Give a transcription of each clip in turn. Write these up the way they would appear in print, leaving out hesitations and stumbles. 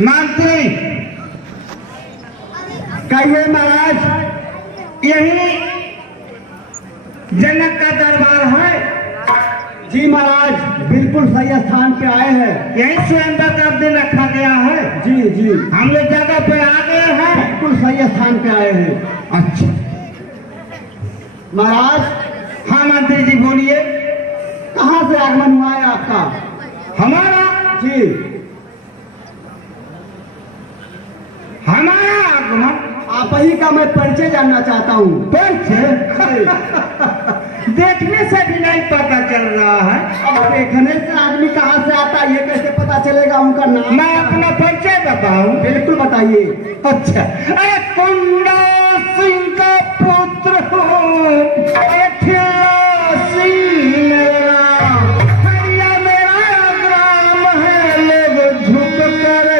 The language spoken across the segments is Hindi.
मंत्री कहिए महाराज, यही जनक का दरबार है? जी महाराज, बिल्कुल सही स्थान पे आए हैं। यही स्वयंवर का दिन रखा गया है? जी जी, हम लोग जगह पे आ गए हैं। बिल्कुल सही स्थान पे आए हैं। अच्छा महाराज। हाँ मंत्री जी बोलिए। कहाँ से आगमन हुआ है आपका? हमारा? जी, हमारा आगमन? आप ही का मैं परिचय जानना चाहता हूँ। परिचय? देखने से भी नहीं पता चल रहा है। अब देखने से आदमी कहाँ से आता है ये कैसे पता चलेगा उनका नाम? मैं अपना परिचय बताऊं? बिल्कुल बताइए। अच्छा, अरे कुंडा सिंह का पुत्र हूँ, सिंह मेरा, हरिया मेरा ग्राम है, लोग झुक कर करे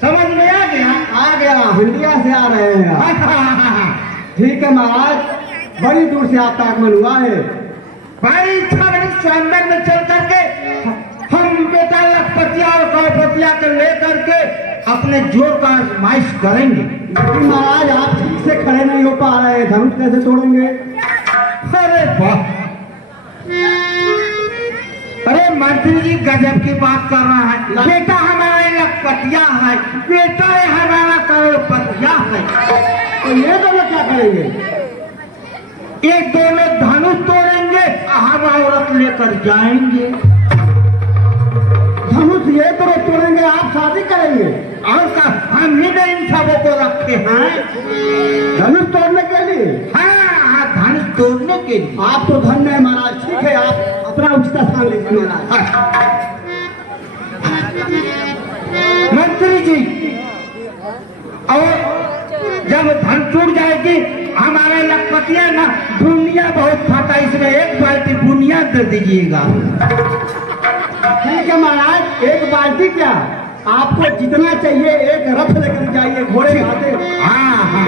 समझ में आ गया? आ गया, हंडिया से आ रहे हैं। ठीक है महाराज, बड़ी दूर से आपका आगमन हुआ है। भाई छावनी स्वयंवर में चल करके हम बेटा लखपतिया और कौपतिया को लेकर के अपने जोर का आजमाइश करेंगे। लेकिन महाराज आप ठीक से खड़े नहीं हो पा रहे, धनुष कैसे तोड़ेंगे? अरे वाह, अरे मंत्री जी गजब की बात कर रहा है। बेटा हमारा लखपतिया है, बेटा हमारा कौपतिया है। तो ये दोनों क्या करेंगे? एक दोनों धनुष तोड़ेंगे, हम औरत लेकर जाएंगे। धनुष ये दोनों तोड़ेंगे, आप शादी करेंगे? और का हम ही ने इन सबों को रखे हैं धनुष तोड़ने के लिए? हाँ, धनुष तोड़ने के लिए। आप तो धन्य है महाराज। ठीक है, आप अपना उचित स्थान लीजिए महाराज। मंत्री जी, और जब धन टूट जाएगी हमारे लखपतिया ना, बुनिया बहुत खाता, इसमें एक बाल्टी बुनिया दे दीजिएगा। ठीक है महाराज, एक बाल्टी क्या, आपको जितना चाहिए एक रथ लेकर जाइए, घोड़े आते। हाँ हाँ,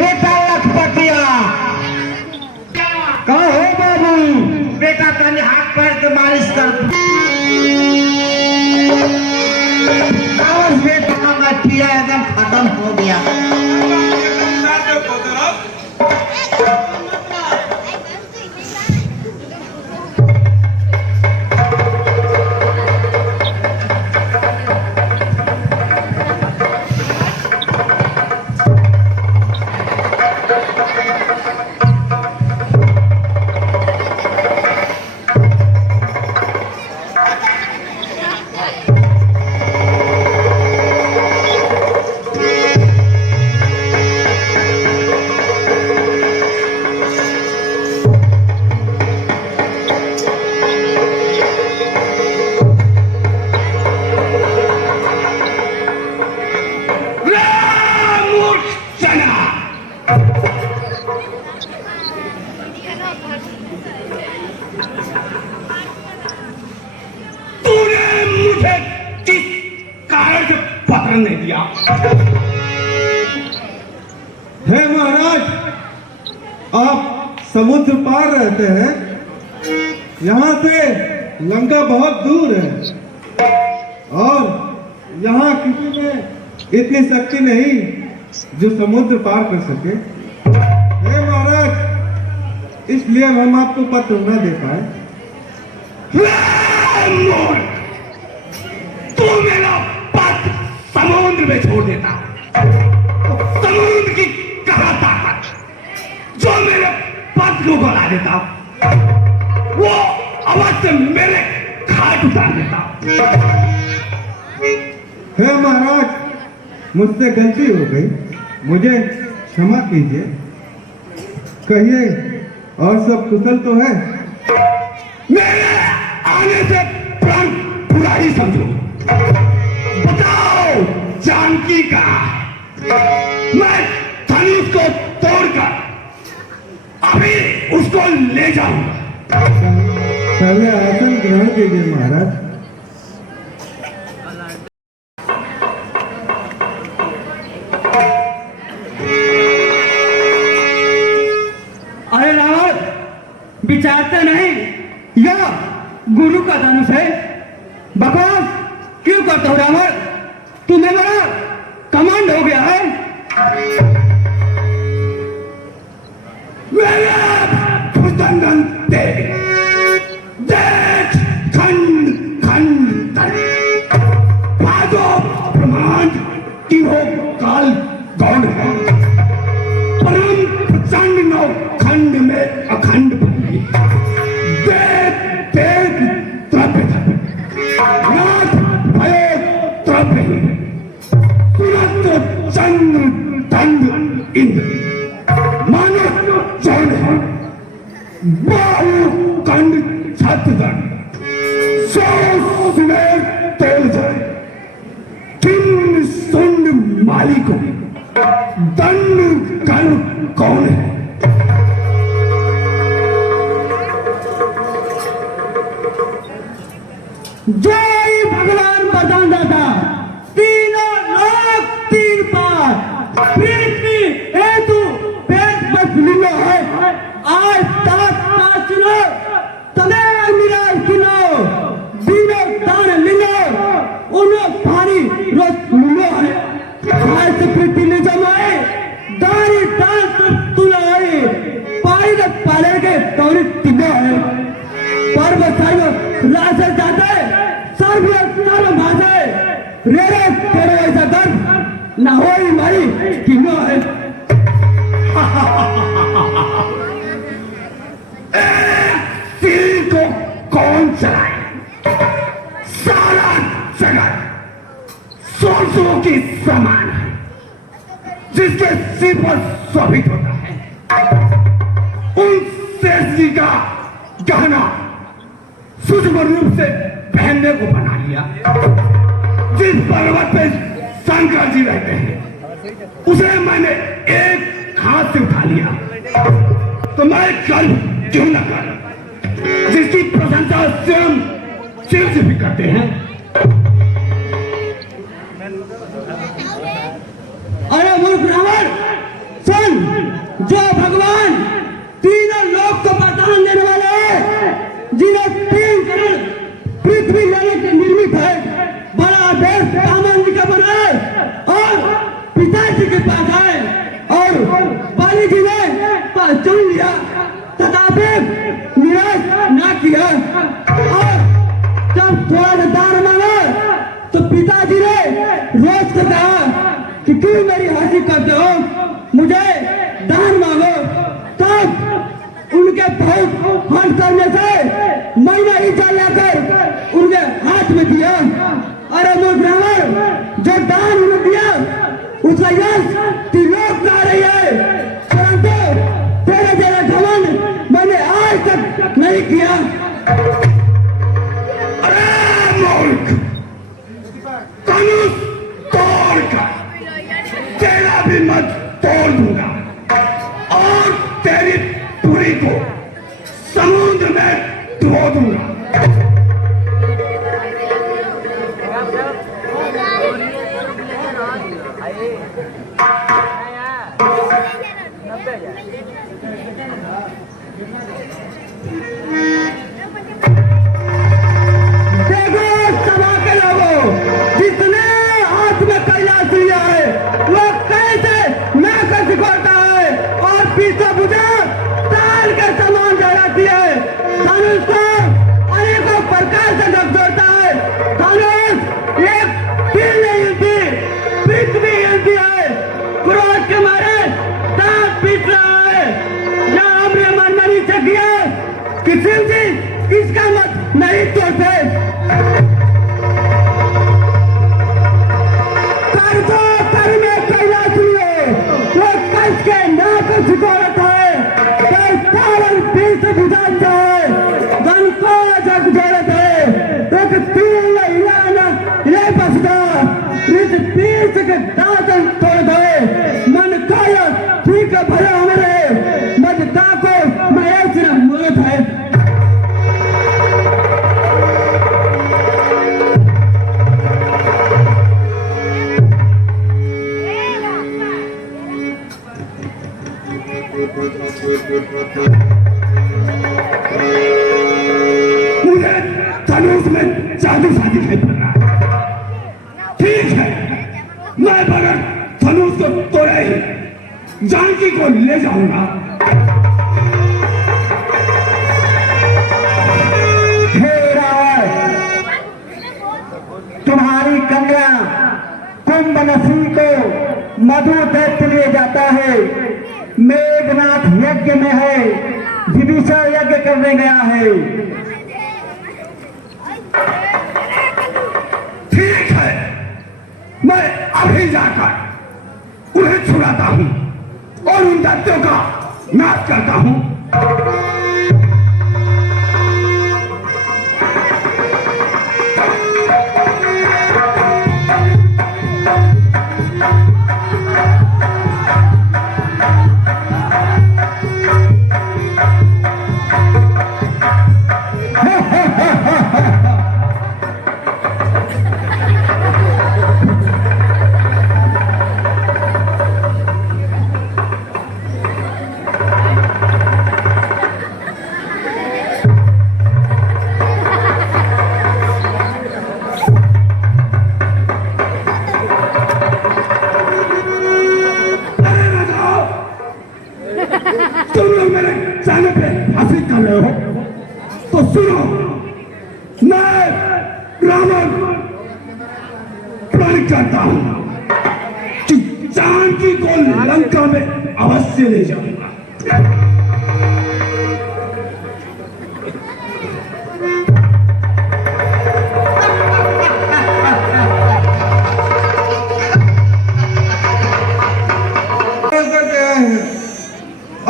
बेटा लखपतिया कहो बाबू, बेटा तनी हाथ पैर के मालिश कर। और बेटा का मटिया एकदम खत्म हो गया। तूने मुझे किस कारण से पत्र नहीं दिया? है महाराज, आप समुद्र पार रहते हैं, यहाँ से लंका बहुत दूर है और यहाँ किसी में इतनी शक्ति नहीं जो समुद्र पार कर सके। हे महाराज, इसलिए हम आपको पत्र न दे पाए। तू मेरा पत्र समुद्र में छोड़ देता, समुद्र की कहा ताकत जो मेरे पत्र को गला देता। अवश्य मेरे घाट उतार देता। हे महाराज, मुझसे गलती हो गई, मुझे क्षमा कीजिए। कहिए, और सब कुशल तो है? मेरे आने से प्राण पूरा ही समझो। बताओ जानकी का, मैं धनुष को तोड़कर अभी उसको ले जाऊंगा। पहले आसन ग्रहण कीजिए महाराज। अरे रावण, विचारते नहीं, यह गुरु का धनुष है। बकवास क्यों करते हो रावण? तुम्हें बड़ा कमांड हो गया है। मेरे भुजंगन देख खंड खंड तक भागो ब्रह्मांड की हो काल गौण है। परम प्रचंड नौ खंड में अखंड बनी वेद वेद द्रव्य नाथ भयो द्रव्य तुरंत चंद्र दंड इंद्र मानव जौन है बाहु कंड छतदंड सौ सुमेर तेल जाए किन सुंड मालिको दंड कण कौन है? जय भगवान बदान दादा, तीनों लोक तीन पार, पृथ्वी हेतु पेट बस मिलो है। आज दास पास चुनो, तमें निराश चुनो, दीनो दान लिलो, उन्हों भारी रोज मिलो है। आज से पृथ्वी ले जमाए, दारी दान सब तुलाए, पारी के पाले के तौरी तिलो है। पर्व साइव राजा जाते, सर्व सर्व भाषे, रेरे तेरे ऐसा दर्द न हो ही मारी कि न है। तीर को कौन चलाए? सारा जगत सोलसों की समान है, जिसके सिर पर शोभित होता है। उन शेष जी का गहना सूक्ष्म रूप से पहनने को बना लिया। जिस पर्वत पे शंकर जी रहते हैं, उसे मैंने एक हाथ से उठा लिया, तो मैं कल क्यों न कर, जिसकी प्रशंसा स्वयं शिव जी भी करते हैं। अरे मूर्ख रावण, सुन, जो भगवान तीनों लोक को वरदान देने वाले हैं, जिन्हें तीन करोड़ पृथ्वी लेने के निर्मित है, बड़ा देश सामान्य का बनाए और पिताजी के पास आए और बाली जी ने पहचान लिया, तथापि निराश ना किया। और जब थोड़ा सा दान मांगा तो पिताजी ने रोज से कहा कि क्यों मेरी हंसी करते हो, मुझे दान मांगो। तब उनके बहुत हंस करने से मैंने ईचा लाकर उनके हाथ में दिया। अरे वो ब्राह्मण, जो दान उन्हें दिया उसका यश त्रिलोक गा रही है, परंतु तेरे जैसा घमंड मैंने आज तक नहीं किया। अरे मूर्ख, धनुष तोड़कर तेरा भी मत तोड़ दूंगा और तेरी पुरी को समुद्र में डुबो दूंगा। देखो सभा के लोगों, जिसने हाथ में कैलाश लिया है वो कैसे ना कर सिखाता है और पीछे बुझा ताल के समान जलाती है। धनुष को अनेकों प्रकार से झकझोरता है। धनुष एक तीर नहीं हिलती, पृथ्वी हिलती है। क्रोध के मारे दांत पीस रहा है। यह हमने मन में नीचे किया कि शिव जी इसका मत नहीं तोड़ते। कर दो कर में कैलाश लिए वो कस के नाक सिकोड़त है कई तारन पीस बुझाता है गन को जग जोड़त है एक तीर हिलाना ये बसदा इस पीस के दांतन तोड़ दे मन काया ठीक भरा हमारे मत ताको मैं ऐसा मौत है। मुझे धनुष में जादू सा दिखाई पड़ रहा है। ठीक है, मैं बगैर धनुष को तोड़े ही जानकी को ले जाऊंगा। हे रावण, तुम्हारी कन्या कुंभनसी को मधु दैत्य ले जाता है। मेघनाथ यज्ञ में है, विभीषण यज्ञ करने गया है। ठीक है, मैं अभी जाकर उन्हें छुड़ाता हूं और उन दैत्यों का नाश करता हूं। तुम लोग मेरे जाने पे हंसी कर रहे हो तो सुनो, मैं रावण प्रण करता हूं कि जानकी को लंका में अवश्य ले जाऊंगा।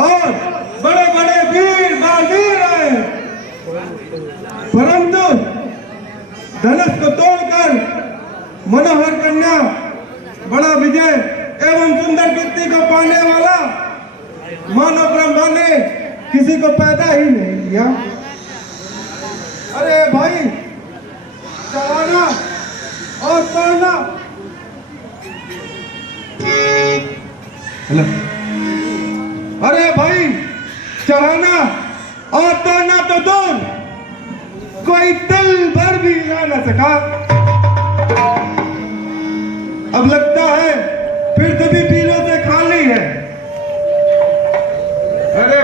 और बड़े बड़े वीर महावीर आए, परंतु धनुष को तोड़कर मनोहर कन्या बड़ा विजय एवं सुंदर कीर्ति को पाने वाला मानव ब्रह्मा ने किसी को पैदा ही नहीं किया। अरे भाई, चलाना और तोड़ना। हेलो, अरे भाई, चढ़ाना और तोड़ना तो दूर, कोई तिल भर भी हिला न सका। अब लगता है फिर सभी पीरों से खाली है। अरे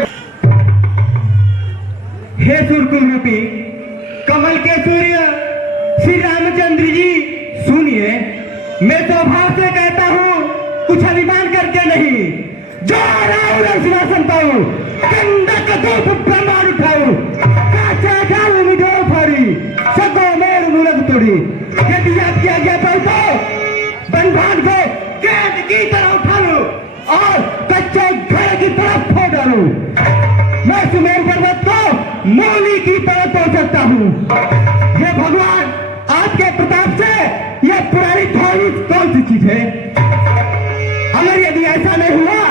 हे सूर्यकुल रूपी कमल के सूर्य श्री रामचंद्र जी, सुनिए, मैं स्वभाव से कहता हूँ, कुछ अभिमान करके नहीं। जो रावण सिंहासन पाऊं, कंदक दूत ब्रह्मांड उठाऊं, काचा जाऊं मुझे फाड़ी, सगो मेर मूलक तोड़ी। यदि आपकी आज्ञा पाऊं तो बनभान को कैद की तरह उठा लूं और कच्चे घर की तरफ फोड़ डालूं। मैं सुमेर पर्वत को मौली की तरह तोड़ सकता हूं। ये भगवान, आपके प्रताप से यह पुरानी धौली कौन सी चीज है? अगर यदि ऐसा नहीं हुआ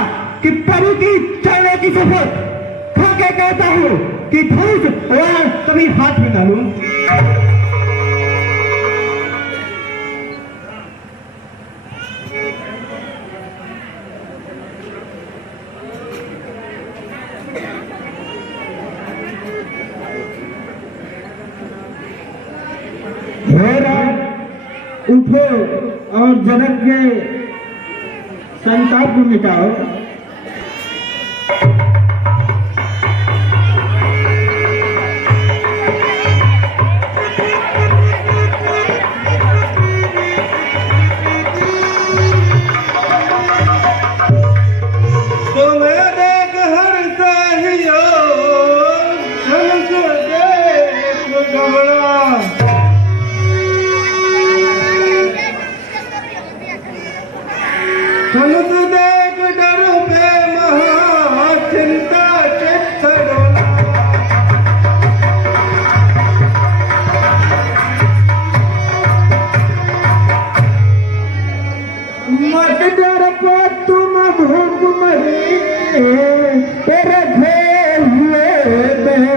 कि प्रभु की चरणों की शपथ खा के कहता हूं कि धनुष और कभी हाथ में डालूं। उठो और जनक के संताप को मिटाओ। तुम्हें देख हर साहियो झलक दे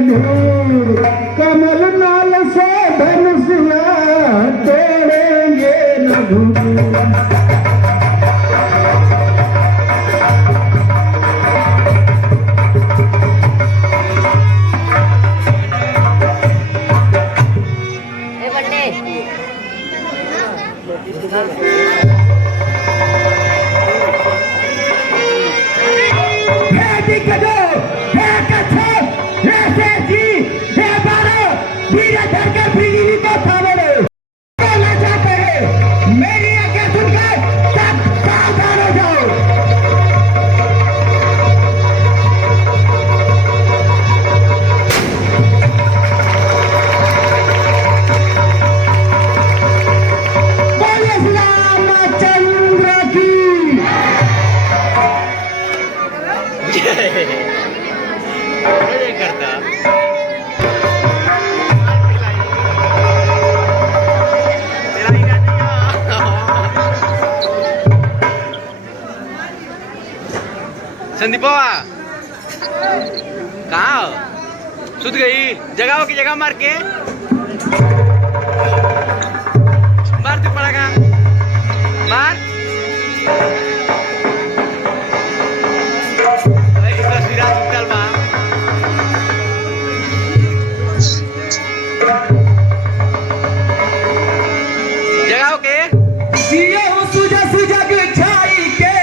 धूल, कमल नाल से धनुषिया तोड़ेंगे न धूल। संदीपा कहाँ हो? सुध गई जगह की जगह मार के मार तू पड़ा कहाँ मार जगह के सुजा सुजा के छाई के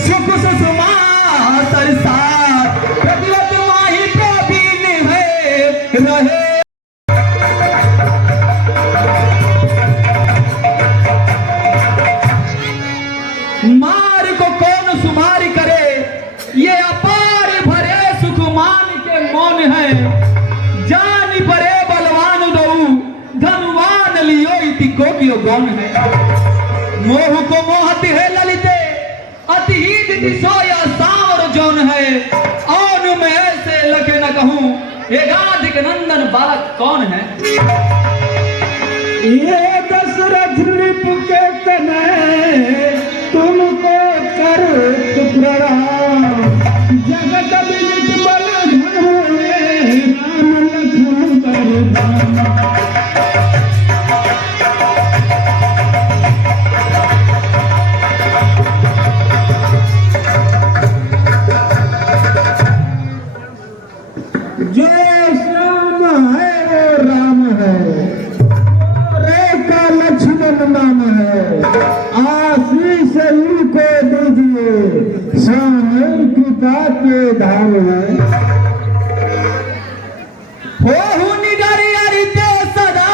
सुख सुषमा सरसार प्रतिवत माही प्रवीण है रहे मार को कौन सुमार करे ये अपार भरे सुखमान के मौन है जान परे बलवान दऊ धनवान लियो इतिको कियो गौन है मोह को मोहत है ललिते अति ही दिशोया सावर जौन है औन में ऐसे लगे न कहूँ एकाधिक नंदन बालक कौन है ये दशरथ नृप के तनय तुमको कर प्रणाम जगत विदित बल धन में राम लखन बरदान। जो श्याम है वो राम है, रे का लक्ष्मण नाम है, आशीष इनको दीजिए श्याम पिता के धाम है। हो निडरी अरिते सदा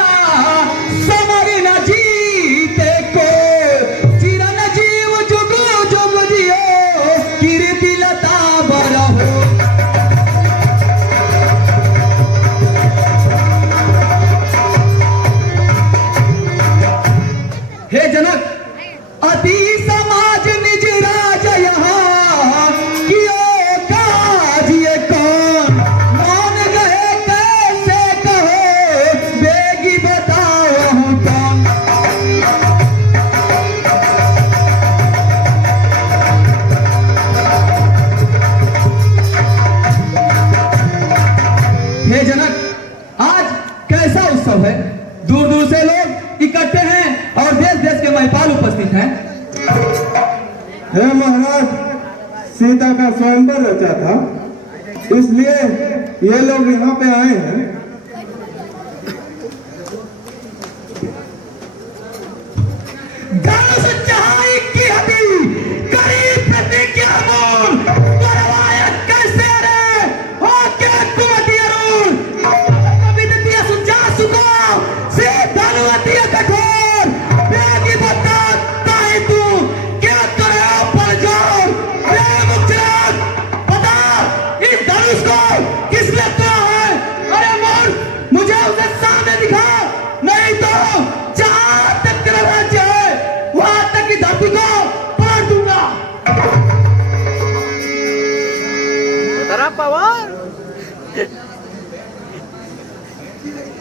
समर न जीते को चिरन जीव जुग जुग जियो कीर्ति लता बरहो हे जनक अति समाज निज राज यहाँ कियो काज ये कौन मान गए कैसे कहो बेगी बताओ हम कौन हे जनक आज कैसा उत्सव है दूर दूर से लोग इकट्ठे हैं और देश देश के महिपाल उपस्थित हैं हे महाराज, सीता का स्वयंवर रचा था, इसलिए ये लोग यहाँ पे आए हैं। धनुष चढ़ाई की हड्डी, करी प्रतिज्ञा मोर, करवाया कैसे रे, होके कुमति अरुण, कविदति असुजा सुको, से धनुवति कठोर, बेगी बता ताई तू, क्या करे पर जोर, रे मुक्तराज, बता, इस धनुष को किसने तोड़ा है? अरे मोर, मुझे उसे सामने दिखा, नहीं तो जहाँ तक तेरा राज्य है वहां तक की धरती को पलट दूंगा। तेरा पावर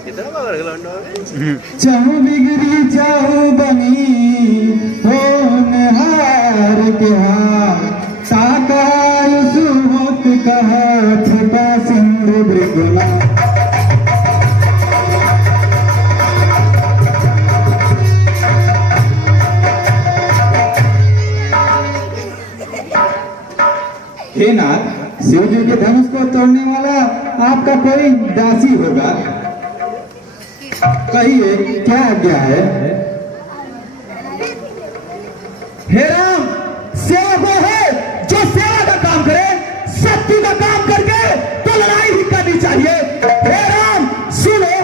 कितना पावर गलंडो में चाहूं बिगड़ी चाहूं बनी होनहार के हार ताकायुस होत कहा फटा सिंधु ब्रिगुला हे नाथ, शिव जी के धनुष को तोड़ने वाला आपका कोई दासी होगा। कहिए क्या आज्ञा है? हे राम, सेवा वो है जो सेवा का काम करे, शक्ति का काम करके तो लड़ाई ही करनी चाहिए। हे राम सुनो,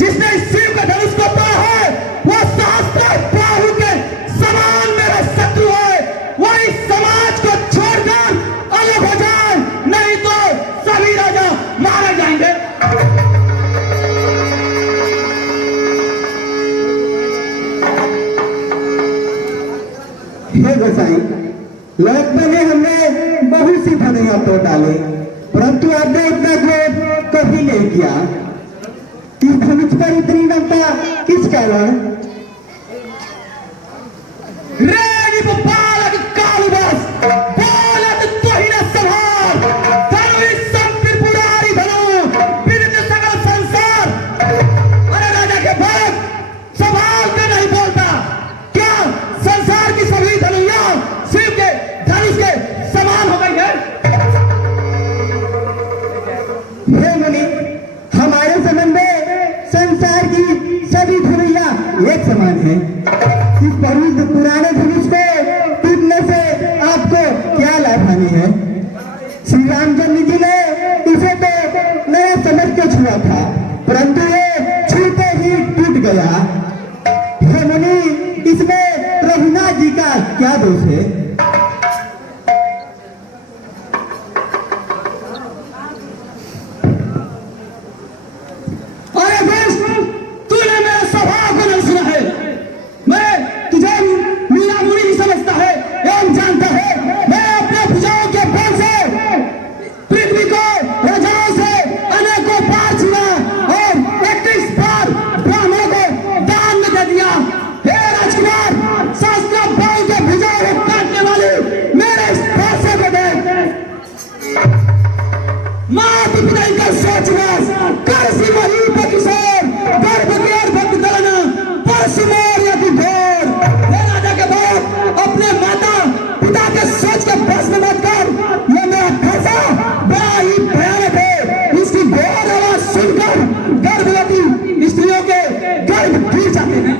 जिसने शिव के धनुष को तोड़ा है वो सहस्त्र बाहु के समान मेरा शत्रु है। वो इस समाज को छोड़कर अलग हो जाए, नहीं तो सभी राजा मारे जाएंगे। हे गोसाई, लगभग हमने बहुत सी धनुया तोड़ डाले, परंतु आपने इतना क्रोध कभी नहीं किया। इस धनुष पर इतनी नमता किस कारण? रे बालक कालुबस, बोलत तोहि न संहार, धनु ही संपिर पुरारी धनु, विदित सकल संसार। अरे राजा के भक्त संभाल के नहीं बोलता, क्या संसार की सभी धनुया शिव के धनुष के समान हो गई है? हे मुनि, हमारे संबंध में संसार की सभी धनुया एक समान है। इस पवित्र पुराने धनुष को टूटने से आपको क्या लाभ हानि है? श्री रामचंद्र जी ने इसे तो नया समझ के छुआ था, परंतु ये छूते ही टूट गया। हे मुनि, इसमें रघुनाथ जी का क्या दोष है? अरे दोस्त, तूने मेरे स्वभाव को नहीं सुना है। मैं तुझे मीरा मुनि ही समझता है एवं जानता है। मैं अपने भुजाओं के बल से पृथ्वी को राजाओं से अनेकों बार छीना और 31 बार ब्राह्मणों को दान में दे दिया। हे राजकुमार, शास्त्र बाहु के भुजाओं को काटने वाले मेरे इस पैसे को दे। मात पिता का सोचवास कर सिमही पकिशोर, गर्भ केर भक्त दलन परसुमोर यदि घोर। हे राजा के भक्त, अपने माता पिता के सोच के भस्म मत कर। ये मेरा फैसला बड़ा ही भयानक है। इसकी घोर आवाज सुनकर गर्भवती स्त्रियों के गर्भ गिर जाते हैं।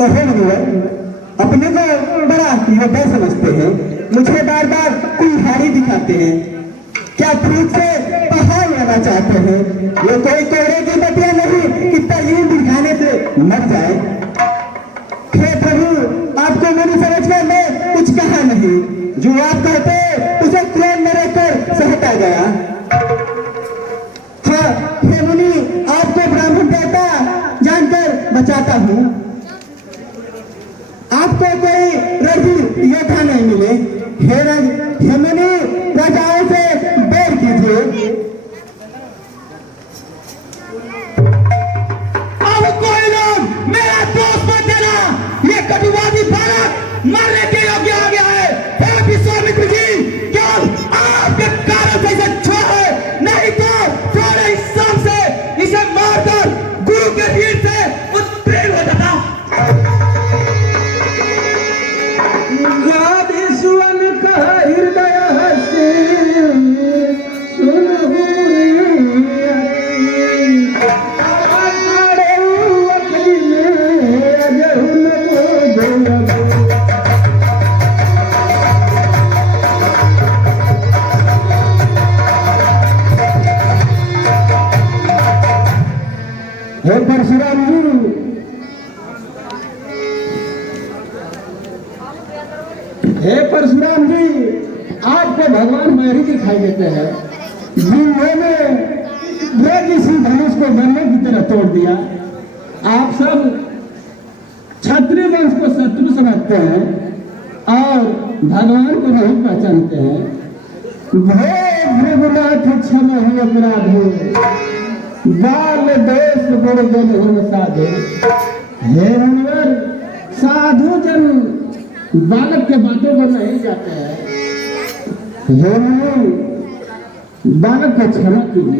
अहे मुनिवर, अपने को बड़ा योद्धा समझते हैं, मुझे बार बार कुल्हाड़ी दिखाते हैं। क्या भूत से पहाड़ लेना चाहते हैं? ये कोई कोहरे की बतिया नहीं कि तलीम दिखाने से मर जाए। हे प्रभु, आपको मुनि समझकर मैं कुछ कहा नहीं। जो आप कहते उसे क्रोध में रहकर सहता गया। हाँ हे मुनि, आपको ब्राह्मण देवता जानकर बचाता हूँ। आपको कोई रघु योद्धा नहीं मिले। हे मुनि, प्रजाओं से बैर कीजिए। अब कोई लोग मेरा दोस्त मत देना। ये कटुवादी बालक मरने के योग्य आ गया है। हे विश्वामित्र जी, क्या आपके कारण से इसे छोड़ा है? नहीं तो थोड़े ही श्रम से इसे मारकर गुरु के रीढ़ से उत्तीर्ण हो जाता। गादीश्वन का हृदय हसी सुनहु हे परशुराम जी, हे परशुराम जी, आपको भगवान मैरी दिखाई देते हैं, जिन्होंने किसी धनुष को बनने की तरह तोड़ दिया। आप सब क्षत्रिय वंश को शत्रु समझते हैं और भगवान को नहीं पहचानते हैं। हे भृगुनाथ क्षमा ही अपराध हो, बाल देश बड़े जन हो साधु। हे मुनिवर, साधु जन बालक के बातों पर नहीं जाते हैं। हे मुनि, बालक को क्षमा कीजिए।